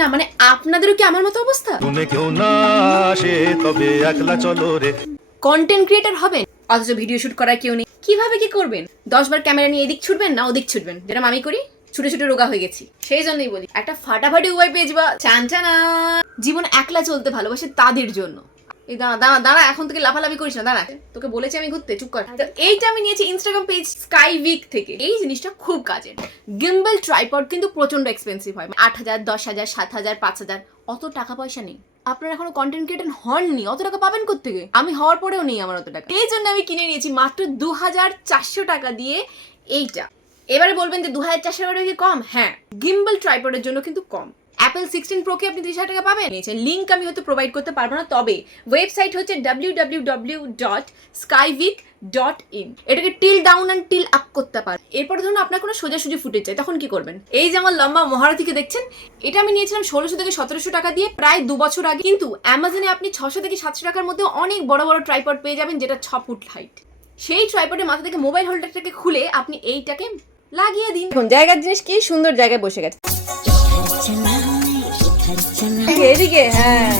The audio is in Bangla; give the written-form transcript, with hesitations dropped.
না মানে আপনাদেরও কি আমার মতো অবস্থা? কন্টেন্ট ক্রিয়েটর হবেন অথচ ভিডিও শুট করার কেউ নেই, কিভাবে কি করবেন? 10 বার ক্যামেরা নিয়ে এদিক ছুটবেন না ওদিক ছুটবেন, যেটা আমি করি। ছুটে ছুটে রোগা হয়ে গেছি। সেই জন্যই বলি একটা ফাটাফাটি উপায় পেয়ে যাবা। চানচানা জীবন একলা চলতে ভালোবাসে তাদের জন্য। এই দাঁড়া দাঁড়া দাঁড়া, এখন থেকে লাফালাফি করিস না, দাঁড়া, তোকে বলেছি আমি ঘুরতে, চুপ কর। তো এইটা আমি নিয়েছি ইনস্টাগ্রাম পেজ স্কাইউইক থেকে। এই জিনিসটা খুব কাজের। গিম্বল ট্রাইপড কিন্তু প্রচন্ড এক্সপেন্সিভ হয়, 8,000 10,000 7,000 5,000, অত টাকা পয়সা নেই। আপনারা এখনো কন্টেন্ট ক্রিয়েটর হননি, অত টাকা পাবেন কোত্থেকে? আমি হওয়ার পরেও নেই আমার অত টাকা। এই জন্য আমি কিনে নিয়েছি মাত্র 2,400 টাকা দিয়ে এইটা। এবারে বলবেন যে 2,400 টাকা কি কম? হ্যাঁ, গিম্বল ট্রাইপডের জন্য কিন্তু কম। অ্যাপেল 16 প্রো কে আপনি 30,000 টাকা পাবেন। লিঙ্ক আমি হয়তো প্রোভাইড করতে পারবো না, তবে ওয়েবসাইট হচ্ছে www.skyweek.in। এটাকে till down and till up করতে পারেন। এরপর ধরুন আপনার কোনো সোজাসুজি ফুটেজ চাই, তখন কি করবেন? এই যে আমার লম্বা মহারথীকে দেখছেন, এটা আমি নিয়েছিলাম 1600 থেকে 1700 টাকা দিয়ে প্রায় 2 বছর আগে। কিন্তু অ্যামাজনে আপনি 600 থেকে 700 টাকার মধ্যে অনেক বড় বড় ট্রাইপড পেয়ে যাবেন, যেটা 6 ফুট হাইট। সেই ট্রাইপডের মাথা থেকে মোবাইল হোল্ডারটাকে খুলে আপনি এইটাকে লাগিয়ে দিন। এখন জায়গার জিনিস কি সুন্দর জায়গায় বসে গেছে। এদিকে হ্যাঁ।